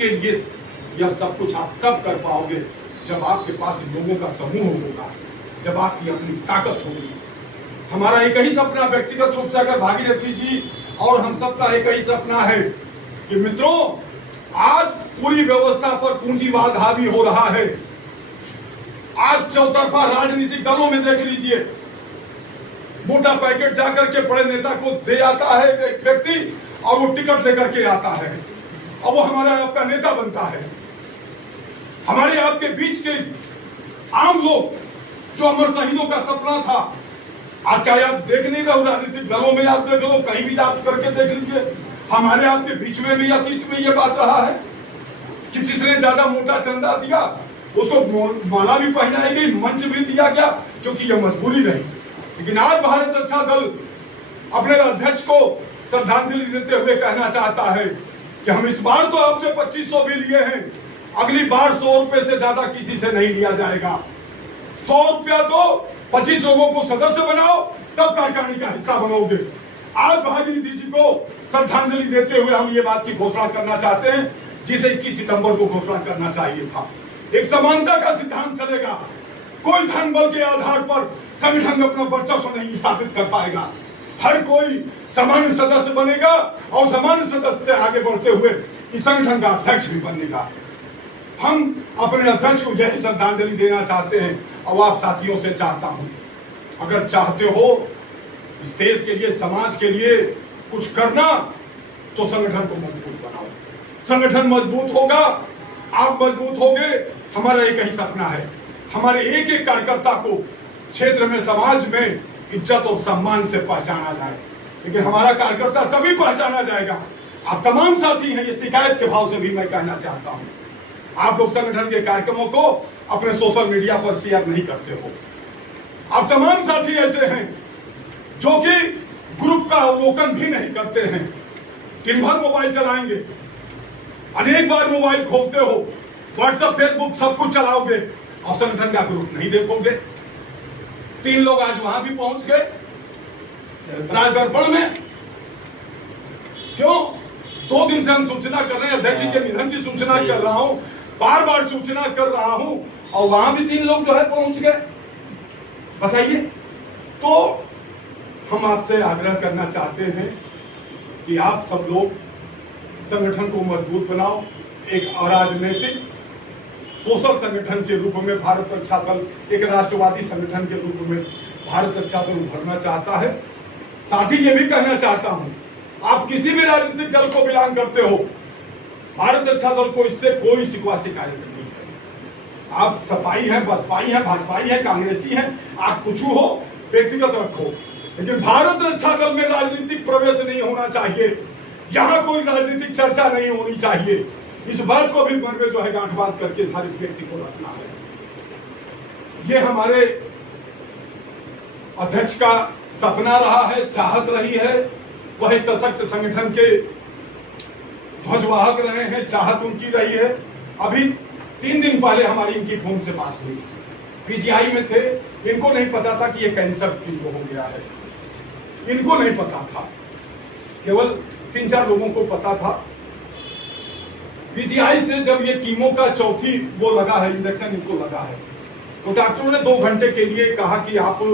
के लिए यह सब कुछ आप तब कर पाओगे जब आपके पास लोगों का समूह होगा, जब आपकी अपनी ताकत होगी। हमारा एक ही सपना व्यक्तिगत रूप से अगर भागीरथी जी और हम सबका एक ही सपना है कि मित्रों, आज पूरी व्यवस्था पर पूंजीवाद हावी हो रहा है। आज चौतरफा राजनीतिक दलों में देख लीजिए, मोटा पैकेट जाकर के बड़े नेता को दे आता है एक व्यक्ति और वो टिकट लेकर के आता है और वो हमारा आपका नेता बनता है। हमारे आपके बीच के आम लोग जो अमर शहीदों का सपना था, आज क्या आप देख नहीं रहे राजनीतिक दलों में? आप देख लो, कहीं भी आप करके देख लीजिए, हमारे आपके बीच में भी या सीट में ये बात रहा है कि जिसने ज्यादा मोटा चंदा दिया उसको माला भी पहनाई गई, मंच भी दिया गया, क्योंकि यह मजबूरी रही। लेकिन आज भारत रक्षा दल अपने अध्यक्ष को श्रद्धांजलि देते हुए कहना चाहता है कि हम इस बार तो आपसे 2500 भी लिए हैं, अगली बार 100 रुपए से ज्यादा किसी से नहीं लिया जाएगा। 100 रुपया दो, 25 लोगों को सदस्य बनाओ, तब कार्यकारिणी का हिस्सा बनोगे। आज भागीरथी जी को श्रद्धांजलि देते हुए हम ये बात की घोषणा करना चाहते हैं जिसे 21 सितंबर को घोषणा करना चाहिए था। एक समानता का सिद्धांत चलेगा, कोई धन बल के आधार पर संगठन में अपना वर्चस्व नहीं स्थापित कर पाएगा। हर कोई सामान्य सदस्य बनेगा और सामान्य सदस्य से आगे बढ़ते हुए इस संगठन का अध्यक्ष भी बनेगा। हम अपने अध्यक्ष को यही श्रद्धांजलि देना चाहते हैं और आप साथियों से चाहता हूं, अगर चाहते हो इस देश के लिए, समाज के लिए कुछ करना, तो संगठन को मजबूत बनाओ। संगठन मजबूत होगा, आप मजबूत होगे। हमारा एक ही सपना है, हमारे एक एक कार्यकर्ता को क्षेत्र में, समाज में इज्जत और सम्मान से पहचाना जाए। लेकिन हमारा कार्यकर्ता तभी पहचाना जाएगा, आप तमाम साथी हैं, ये शिकायत के भाव से भी मैं कहना चाहता हूं, आप लोग संगठन के कार्यक्रमों को अपने सोशल मीडिया पर शेयर नहीं करते हो। आप तमाम साथी ऐसे हैं जो कि ग्रुप का अवलोकन भी नहीं करते हैं, दिन भर मोबाइल चलाएंगे, अनेक बार मोबाइल खोलते हो, व्हाट्सएप फेसबुक सब कुछ चलाओगे और संगठन का ग्रुप नहीं देखोगे। 3 लोग आज वहां भी पहुंच गए राजदर्पण में। क्यों? 2 दिन से हम सूचना कर रहे हैं, अध्यक्ष जी के निधन की सूचना कर रहा हूं, बार बार सूचना कर रहा हूं, और वहां भी 3 लोग जो है पहुंच गए। बताइए, तो हम आपसे आग्रह करना चाहते हैं कि आप सब लोग संगठन को मजबूत बनाओ। एक अराजनीतिक सोशल संगठन के रूप में भारत रक्षा दल एक राष्ट्रवादी संगठन के रूप में भारत रक्षा दल उभरना चाहता है। साथ ही ये भी कहना चाहता हूं, आप किसी भी राजनीतिक दल को बिलोंग करते हो, भारत रक्षा दल को इससे कोई शिकवा शिकायत नहीं है। आप सपाई हैं, बसपाई हैं, भाजपाई हैं, कांग्रेसी हैं, आप कुछ हो, व्यक्तिगत रखो, लेकिन भारत रक्षा दल में राजनीतिक प्रवेश नहीं होना चाहिए। यहां कोई राजनीतिक चर्चा नहीं होनी चाहिए। इस बात को भी मन में जो है गांठ बांध करके हर व्यक्ति को रखना है। ये हमारे अध्यक्ष का सपना रहा है, चाहत रही है, वह एक सशक्त संगठन के ध्वजवाहक रहे हैं, चाहत उनकी रही है। अभी 3 दिन पहले हमारी इनकी फोन से बात हुई, पीजीआई में थे, इनको नहीं पता था कि ये कैंसर इनको हो गया है, इनको नहीं पता था, केवल 3-4 लोगों को पता था। पीजीआई से जब ये कीमो का चौथी वो लगा है, इंजेक्शन इनको लगा है, तो डॉक्टरों ने 2 घंटे के लिए कहा कि आपको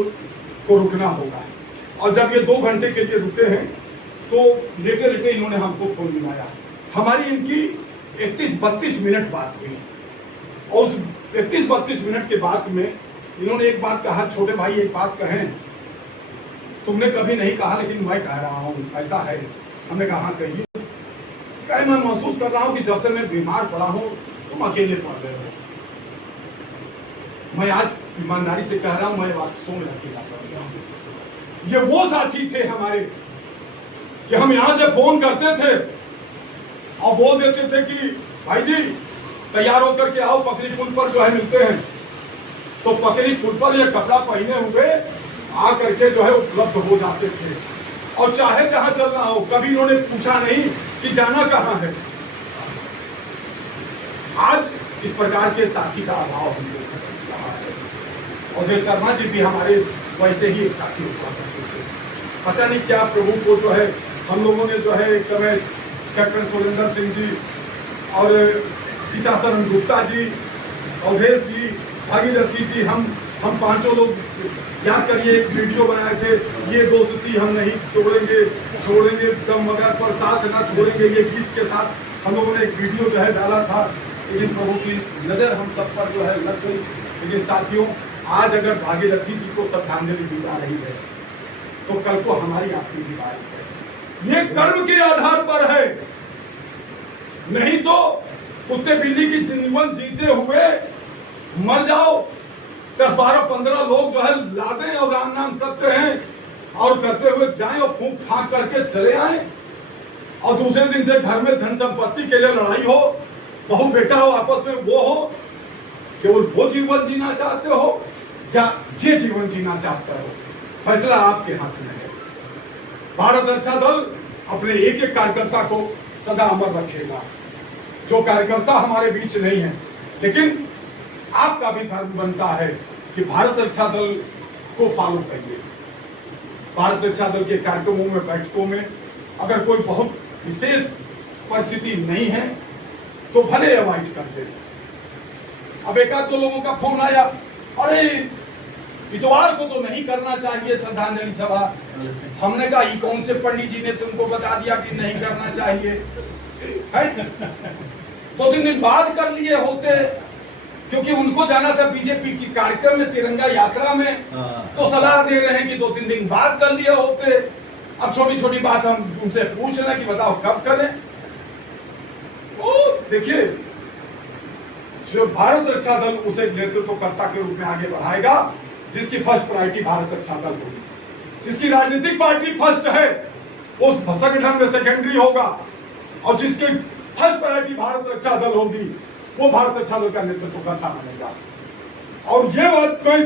रुकना होगा, और जब ये 2 घंटे के लिए रुके हैं तो लेटे लेटे इन्होंने हमको फोन मिलाया। हमारी इनकी 31-32 मिनट बात हुई, और उस 31-32 मिनट के बाद में इन्होंने एक बात कहा, छोटे भाई एक बात कहें, तुमने कभी नहीं कहा लेकिन मैं कह रहा हूं, ऐसा है। हमने कहा कहिए। कहे मैं महसूस कर रहा हूं कि जब से मैं बीमार पड़ा हूं तुम अकेले पड़ गए हो। मैं आज ईमानदारी से कह रहा हूं, मैं वास्तव में अकेला पड़ गया हूं। ये वो साथी थे हमारे कि हम यहां से फोन करते थे और बोल देते थे कि भाई जी तैयार होकर के आओ, पकड़ी पुल पर जो है मिलते हैं। तो पकड़ी पुल पर ये कपड़ा पहने हुए आ करके जो है उपलब्ध हो जाते थे, और चाहे जहां चलना हो, कभी इन्होंने पूछा नहीं कि जाना कहां है। आज इस प्रकार के साथी का अभाव हम लोग रहा है, और देशकर्मा जी भी हमारे वैसे ही एक साथी हुआ करते थे। पता नहीं क्या प्रभु को जो है हम लोगों ने जो है एक समय कैप्टन सुरेंद्र सिंह जी और सीताशरण गुप्ता जी, अवधेश जी, भागीरथी जी, हम पांचों लोग याद करिए एक वीडियो बनाए थे, ये दोस्ती हम नहीं छोड़ेंगे दम मगर पर साथ न छोड़ेंगे, ये गीत के साथ हम लोगों ने एक वीडियो जो है डाला था। लेकिन प्रभु की नजर हम सब पर जो है लग गई। लेकिन साथियों, आज अगर भागीरथी जी को श्रद्धांजलि दी जा रही है तो कल को हमारी आपकी भी बारी है। ये कर्म के आधार पर है, नहीं तो कुत्ते बिल्ली की जीवन जीते हुए मर जाओ, 10, 12, 15 लोग जो है लादें और राम नाम सत्य हैं और करते हुए जाएं और फूंक फाक करके चले आए, और दूसरे दिन से घर में धन संपत्ति के लिए लड़ाई हो, बहू बेटा हो आपस में वो हो, केवल वो जीवन जीना चाहते हो या ये जीवन जीना चाहते हो, फैसला आपके हाथ में है। भारत रक्षा दल अपने एक एक कार्यकर्ता को सदा अमर रखेगा। जो कार्यकर्ता हमारे बीच नहीं है, लेकिन आपका भी फर्ज बनता है कि भारत रक्षा दल को फॉलो करिए। भारत रक्षा दल के कार्यक्रमों में, बैठकों में अगर कोई बहुत विशेष परिस्थिति नहीं है तो भले अवॉइड कर दे। अब एक आध दो लोगों का फोन आया, अरे इतवार को तो नहीं करना चाहिए श्रद्धांजलि सभा। हमने कहा ये कौन से पंडित जी ने तुमको बता दिया कि नहीं करना चाहिए? 2-3 दिन बाद कर लिए होते, क्योंकि उनको जाना था बीजेपी की कार्यक्रम में, तिरंगा यात्रा में, तो सलाह दे रहे हैं कि 2-3 दिन बाद कर लिए होते। अब छोटी छोटी बात हम उनसे पूछ रहे हैं कि बताओ कब करें। वो देखिए, जो भारत रक्षा दल उसे नेतृत्वकर्ता के रूप में आगे बढ़ाएगा, जिसकी फर्स्ट प्रायोरिटी भारत रक्षा दल होगी, जिसकी राजनीतिक पार्टी फर्स्ट है उस संगठन में सेकेंडरी होगा, और जिसकी फर्स्ट प्रायोरिटी भारत रक्षा दल होगी वो भारत रक्षा दल का नेतृत्वकर्ता बनेगा। और ये बात मैं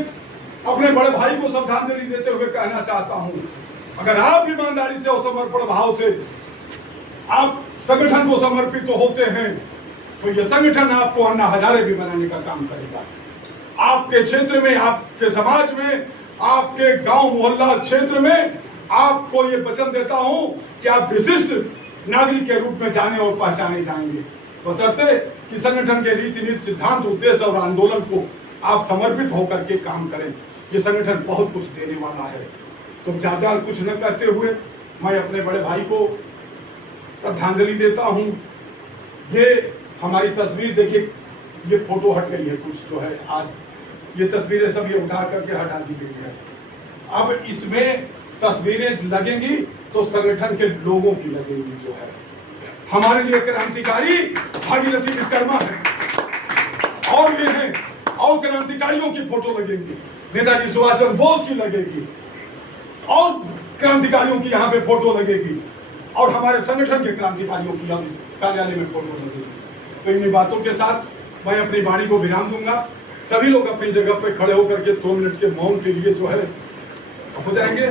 अपने बड़े भाई को श्रद्धांजलि देते हुए कहना चाहता हूं, अगर आप ईमानदारी से और समर्पण भाव से आप संगठन को समर्पित तो होते हैं तो ये संगठन आपको अन्ना हजारे भी बनाने का काम करेगा। आपके क्षेत्र में, आपके समाज में, आपके गांव मोहल्ला क्षेत्र में आपको ये वचन देता हूं कि आप विशिष्ट नागरिक के रूप में जाने और पहचाने जाएंगे, बशर्ते कि संगठन के रीति नीति, सिद्धांत, उद्देश्य और आंदोलन को आप समर्पित होकर के काम करें। ये संगठन बहुत कुछ देने वाला है। तो ज्यादा कुछ न कहते हुए मैं अपने बड़े भाई को श्रद्धांजलि देता हूं। ये हमारी तस्वीर देखिए, ये फोटो हट गई है कुछ जो है, आज ये तस्वीरें सब ये उठा करके हटा दी गई है। अब इसमें तस्वीरें लगेंगी तो संगठन के लोगों की लगेंगी। जो है हमारे लिए क्रांतिकारी भागीरथी विश्वकर्मा है और ये है, और क्रांतिकारियों की फोटो लगेंगी, नेताजी सुभाष चंद्र बोस की लगेगी और क्रांतिकारियों की यहाँ पे फोटो लगेगी, और हमारे संगठन के क्रांतिकारियों की हम कार्यालय में फोटो लगेगी। तो इन बातों के साथ मैं अपनी वाणी को विराम दूंगा। सभी लोग अपनी जगह पे खड़े होकर के 2 मिनट के मौन के लिए जो है हो जाएंगे।